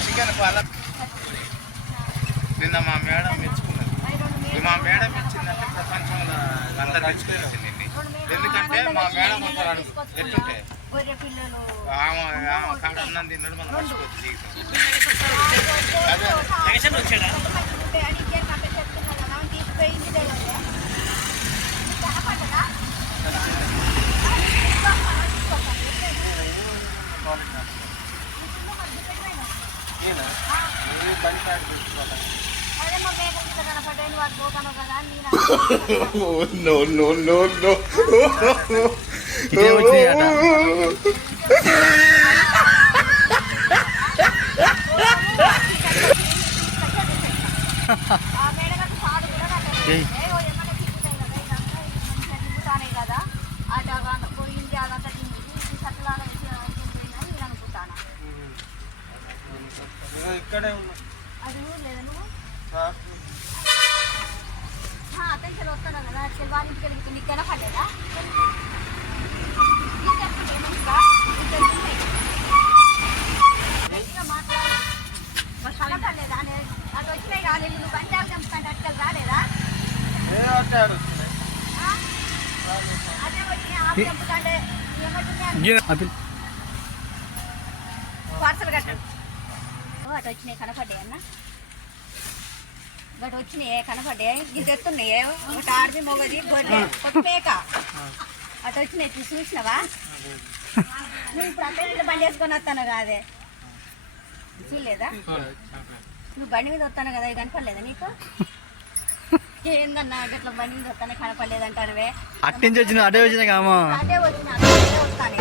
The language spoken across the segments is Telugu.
చికెన్ పాల నిన్న మా మేడం మెచ్చుకున్నది మా మేడం ఇచ్చిందంటే ప్రపంచంలో అందరు మెచ్చుకోవచ్చు నిన్ను. ఎందుకంటే మా మేడం ఉంటారు అడుగు ఎట్లుంటే ఆమె ఆమె కాడ అన్నం తిన్నాడు మనం మర్చిపోతుంది జీవితం. అదే ఉంటే అని ఇద్దరు నాకు చెప్తున్నా కదా ఆమె తీసుకుపోయింది కదా కనపడ్డదా అదే మా పేరు ఇంత కనపడ్డాయి నువ్వు అది పోతాను కదా అని నేను అనుకున్నా. Oh, no, no, no, no. ఇదే వచ్చినాయట ఆ మేడగట్టు సాడు కూడా నాకు ఏయ్. ఏవో ఏమన్నా తిప్పుతాయి కదా ఇదంతా ఇది మంచిగా తిప్పుతానే కదా అటు అదంతా పోయింది అదంతా తింది ఇది సట్లాగా తింటుందని నేను అనుకుంటాను ఇక్కడే ఉన్నా అది ఊరు లేదా నువ్వు అతనికి వస్తాను కదా అటు వాళ్ళ ఇంటికి వెళ్ళి నీకు కనపడ్డదా నీకు చెప్పండి ఏమనుకా నీకు తెలుసున్నాయి గట్టిగా మాట్లాడు మరి కనపడలేదా? అది వచ్చినాయి రాలేదు నువ్వు బంజారు చంపుతాంటే అటుకలు రాలేదా? ఆ? అదే వచ్చినాయి ఆపు చంపుతాంటే ఏమంటున్నాయి పార్సల్ కట్టండి ఓ, అటు వచ్చినాయి కనపడ్డాయి అన్న. గటు వచ్చినాయి కనపడ్డాయి? ఇది ఎత్తున్నాయి ఒకటి ఆడిది మొగది గొర్రె ఒక మేక అటు వచ్చినాయి చూసినావా? నువ్వు ఇప్పుడు అక్కడ బండి వేసుకొని వస్తాను కాదే? చూడలేదా? నువ్వు బండి మీద వస్తాను కదా ఇది కనపడలేదా నీకు? ఏందన్నా గట్ల బండి మీద వస్తాను కనపడలేదంటానవే. అట్టించి వచ్చిన అటే వచ్చిన అదే వచ్చిన అదే వస్తాను.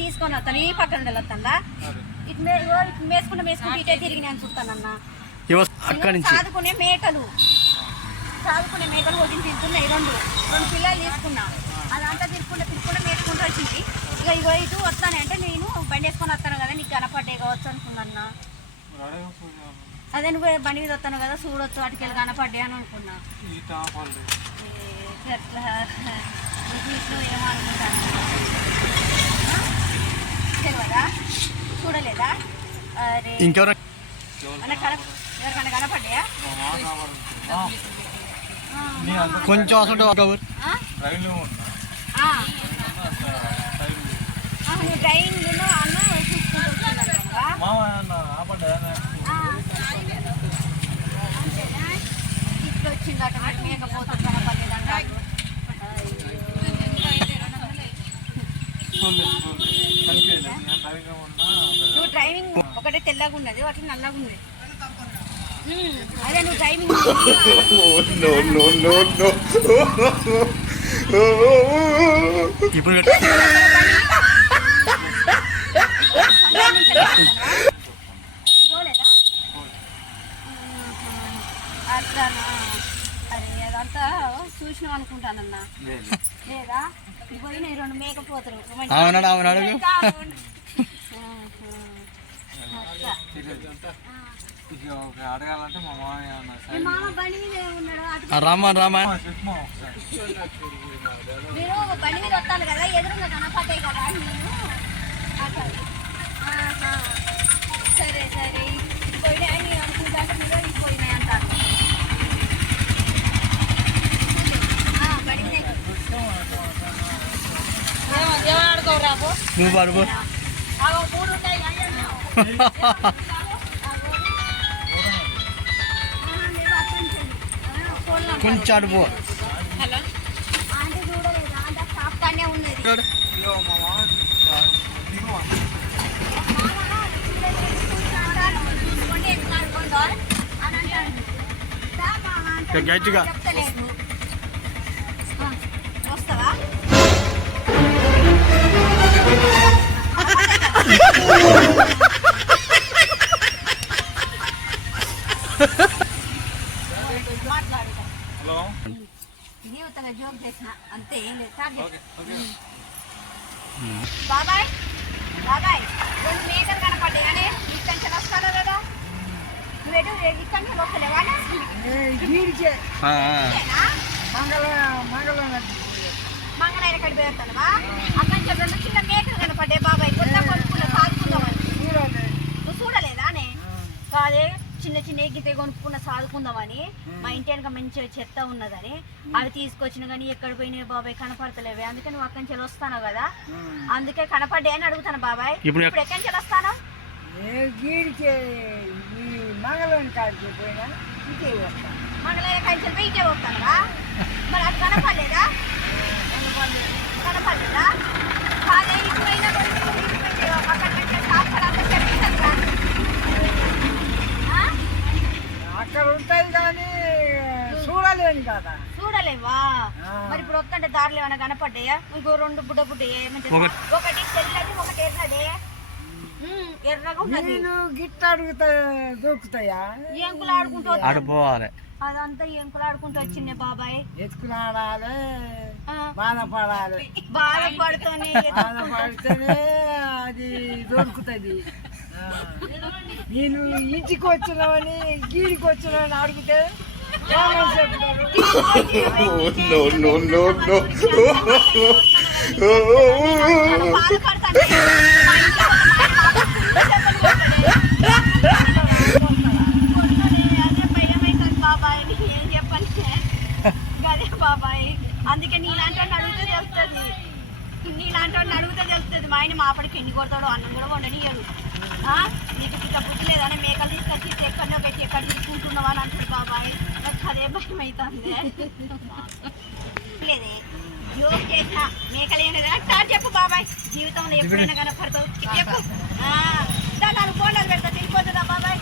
తీసుకొని వస్తాను. ఈ పక్కన ఉండాలి వస్తుందా? ఇటు మేసుకుంటూ మేసుకుంటూ ఇటే తిరిగి నేను చూస్తానన్నా అక్కడి నుంచి. సాదుకునే మేకలు. సాదుకునే మేకలు ఒకటి తింటున్నాయి రెండు. రెండు పిల్లలు తీసుకున్నా. అదంతా తిరుక్కుంటూ తిరుక్కుంటూ మేసుకుంటూ వచ్చింది. ఇక ఇగో ఇటు వస్తాను. అంటే నేను బండి వేసుకొని వస్తాను కదా నీకు కనపడ్డే కావచ్చు అనుకున్నా అదే నువ్వు బండి మీద వస్తాను కదా చూడొచ్చు వాటికి కనపడ్డే అని అనుకున్నా. ఏ, ఎట్లా నీకు ఏమో అనుకుంటాను. ఆ? తెలియదా చూడలేదా? అరే. ఇంకెవరు? అన్న కన ఎవరికన్నా కనపడ్డాయా? కొంచెం డ్రైవింగ్ అన్న? ఇట్లా వచ్చిందట మరి మేకపోతే కనపడలేదంట నువ్వు డ్రైవింగ్ ఒకటే తెల్లగా ఉన్నది ఒకటి నల్లగా ఉన్నది. ఉమ్, అదే నువ్వు డ్రైవింగ్. ఇప్పుడు పోలేదా అట్లానా అరే అదంతా చూసినాం అనుకుంటానన్నా. లేదా. పోయినాయి రెండు మేకపోతారు అవునాడు అడగాలంటే మా మామయ్య రామన్ రామన్ మీరు బండి మీద వస్తాను కదా ఎదురుగా కనపడ్డాయి కదా. సరే సరే. అని అనుకుంటాను మీరు ఇటు పోయినాయి అంటారు ఆ, బండి మీద నువ్వు పడుకో అగో మూడు ఉంటాయి కానీ అన్నావు. ఆహా, లేవు అక్కడి నుంచి. ఆ, నువ్వు పడుకో. కొంచెం అడుపు గట్టిగా. హలో జోక్ చేసిన అంతే ఏం లేదు బాబాయ్ బాబాయ్ రెండు మేకలు కనపడ్డాయి కానీ ఇక్కడి నుంచి వస్తాను కదా నువ్వు ఇక్కడి వస్తలేవా ఆ, ఆ. పెడతానవా అక్కడ చెప్పిన చిన్న మేకలు కనపడ్డాయి బాబాయ్. కొత్త కొనుక్కున్న సాదుకుందామని. నువ్వు చూడలేదానే కాదే చిన్న చిన్న ఎగ్గితే కొనుక్కున్న సాదుకుందామని. మా ఇంటి వెనక మంచిగా చెత్త ఉన్నదని. అవి తీసుకొచ్చిన కానీ ఎక్కడ పోయినాయి బాబాయ్ కనపడతలేవే. అందుకే నువ్వు అక్కడి నుంచి వస్తాను కదా. అందుకే కనపడ్డాయి అని అడుగుతాను బాబాయ్. ఇప్పుడు ఎక్కడి నుంచి వస్తాను గీడికి ఈ మంగళం కాడికి పోయినా ఇదే వస్తాను మంగళయ్య కంచెలు పోయి ఇటే వస్తానువా మరి అది కనపడలేదా? అక్కడి ఉంటాయి కానీ చూడలేను కదా. చూడలేవా. మరి ఇప్పుడు వస్తుంటే దారిలో ఏమైనా కనపడ్డాయా? ఇంకో రెండు బుడ్డ బుడ్డ ఒకటి. ఒకటి తెల్లది ఒకటి ఎర్రదే. ఎర్రగా నేను గిట్ట అడుగుతా దొరుకుతాయా? ఏంకులు ఆడుకుంటూ ఆడిపోవాలి అదంతా ఏంకులు ఆడుకుంటూ వచ్చిందే బాబాయ్. ఎత్తుకుని ఆడాలి బాధపడాలి. బాధపడుతూనే బాధపడితేనే అది దొరుకుతుంది. నేను ఇంటికి వచ్చినావని గీడికి వచ్చినావని అడిగితే ఏమని చెప్తారు? no, no, no, no. బాధపడతానే. మా ఇంట్లో కొడుతూనే అదే భయమైతుంది బాబాయ్ నీకు ఏం చెప్పాలి గదే బాబాయ్ అందుకే నీలాంటి వాడిని అడిగితే తెలుస్తుంది నీలాంటి వాడిని తెలుస్తుంది మా ఆయన మా అప్పటికి ఎన్ని కొడతాడో అన్నం కూడా వండనియడు? నీకు ఇట్లా బుద్ధి లేదని మేకలు తీసుకొచ్చి ఎక్కడో పెట్టి ఎక్కడ తీసుకుంటున్నావా అని అంటుంది బాబాయ్. నాకు అదే భయం అవుతుంది లేదే యోగ చేసిన మేకలేనిదా సార్ చెప్పు బాబాయ్. జీవితంలో ఎప్పుడైనా కనపడతావు. చెప్పు. ఆ, దా నాలుగు ఫోన్లు పెడతా తిరిగిపోతుందా బాబాయ్.